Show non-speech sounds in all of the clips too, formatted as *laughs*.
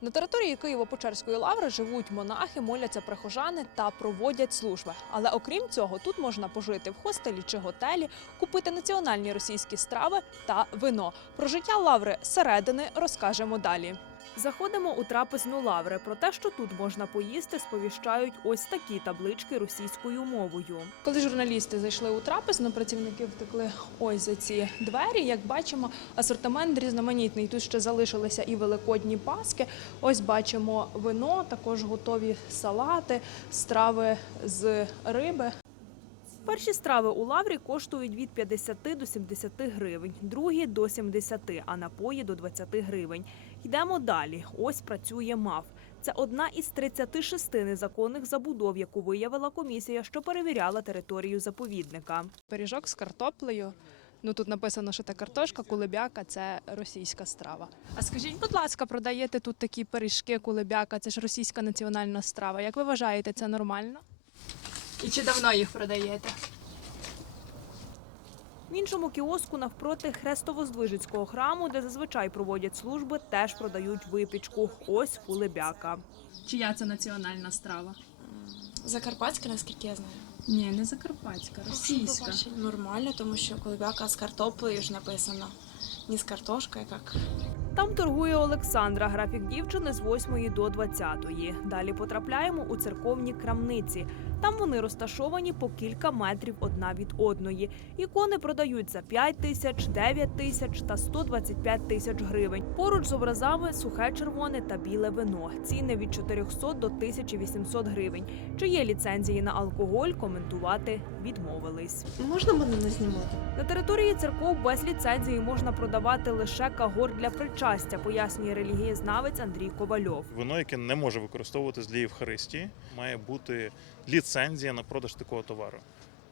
На території Києво-Печерської лаври живуть монахи, моляться прихожани та проводять служби. Але окрім цього, тут можна пожити в хостелі чи готелі, купити національні російські страви та вино. Про життя лаври середини розкажемо далі. Заходимо у трапезну лаври. Про те, що тут можна поїсти, сповіщають ось такі таблички російською мовою. Коли журналісти зайшли у трапезну, працівники втекли ось за ці двері. Як бачимо, асортимент різноманітний. Тут ще залишилися і великодні паски. Ось бачимо вино, також готові салати, страви з риби. Перші страви у лаврі коштують від 50 до 70 гривень, другі до 70, а напої до 20 гривень. Йдемо далі. Ось працює МАФ. Це одна із 36 незаконних забудов, яку виявила комісія, що перевіряла територію заповідника. Пиріжок з картоплею. Ну тут написано, що це картошка, кулебяка це російська страва. А скажіть, будь ласка, продаєте тут такі пиріжки, кулебяка, це ж російська національна страва. Як ви вважаєте, це нормально? І чи давно їх продаєте? В іншому кіоску навпроти Хрестово-Здвижицького храму, де зазвичай проводять служби, теж продають випічку. Ось кулебяка. Чия це національна страва? Закарпатська, наскільки я знаю. Ні, не закарпатська, російська. Нормально, тому що колебяка з картоплею ж написано. Не з картошкою, як. Там торгує Олександра, графік дівчини з 8 до 20. Далі потрапляємо у церковні крамниці. Там вони розташовані по кілька метрів одна від одної. Ікони продають за 5 тисяч, 9 тисяч та 125 тисяч гривень. Поруч з образами сухе червоне та біле вино. Ціни від 400 до 1800 гривень. Чи є ліцензії на алкоголь, коментувати відмовились. Можна мене не знімати? На території церков без ліцензії можна продавати лише кагор для причастя, пояснює релігієзнавець Андрій Ковальов. Вино, яке не може використовуватись для Євхаристії, має бути ліцензія на продаж такого товару.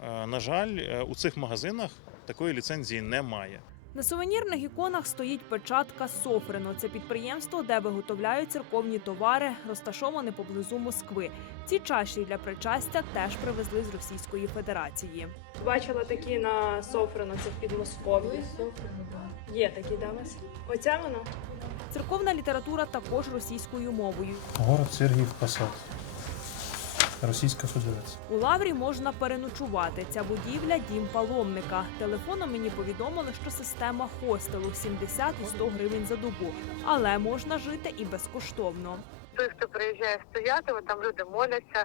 Е, На жаль, е, у цих магазинах такої ліцензії немає. На сувенірних іконах стоїть печатка Софрино. Це підприємство, де виготовляють церковні товари, розташоване поблизу Москви. Ці чаші для причастя теж привезли з Російської Федерації. Бачила такі на Софрино, це в Підмосков'ї. Є такі да, вас? Оця вона? Церковна література також російською мовою. Город Сергіїв Посад. Російська Федерація. У лаврі можна переночувати. Ця будівля дім паломника. Телефоном мені повідомили, що система хостелу 70 і 100 гривень за добу, але можна жити і безкоштовно. той, хто приїжджає стояти, там люди моляться,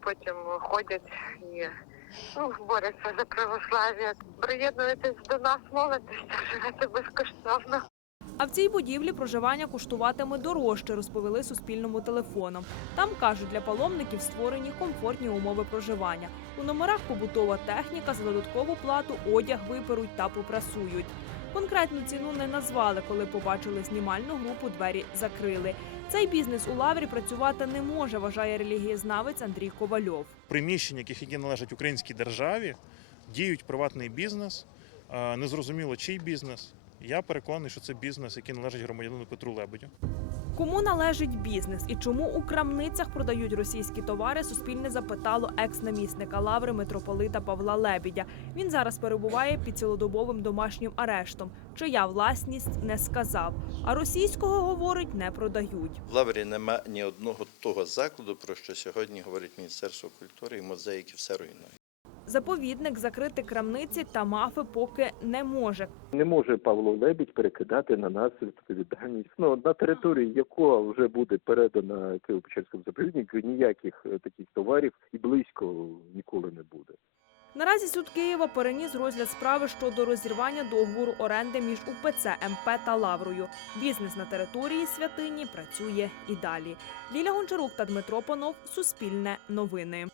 потім ходять і ну, борються за православ'я. Приєднуєтесь до нас, молитесь, *laughs* живете безкоштовно. А в цій будівлі проживання коштуватиме дорожче, розповіли суспільному телефоном. Там кажуть, для паломників створені комфортні умови проживання. У номерах побутова техніка за додаткову плату одяг виперуть та попрасують. Конкретну ціну не назвали, коли побачили знімальну групу, двері закрили. Цей бізнес у лаврі працювати не може, вважає релігієзнавець Андрій Ковальов. В приміщеннях, які належать українській державі, діють приватний бізнес. Е, Незрозуміло, чий бізнес. Я переконаний, що це бізнес, який належить громадянину Петру Лебедю. Кому належить бізнес і чому у крамницях продають російські товари? Суспільне запитало екс-намісника лаври митрополита Павла Лебідя. Він зараз перебуває під цілодобовим домашнім арештом. Чия власність не сказав. А російського говорить не продають. В Лаврі нема ні одного того закладу, про що сьогодні говорить Міністерство культури і музеї, які все руйнують. Заповідник закрити крамниці та мафи поки не може. Не може Павло Лебідь перекидати на нас відповідальність. Ну на території якого вже буде передана Києво-Печерському заповіднику, ніяких е, таких товарів і близько ніколи не буде. Наразі суд Києва переніс розгляд справи щодо розірвання договору оренди між УПЦ МП та Лаврою. Бізнес на території святині працює і далі. Ліля Гончарук та Дмитро Панов. Суспільне новини.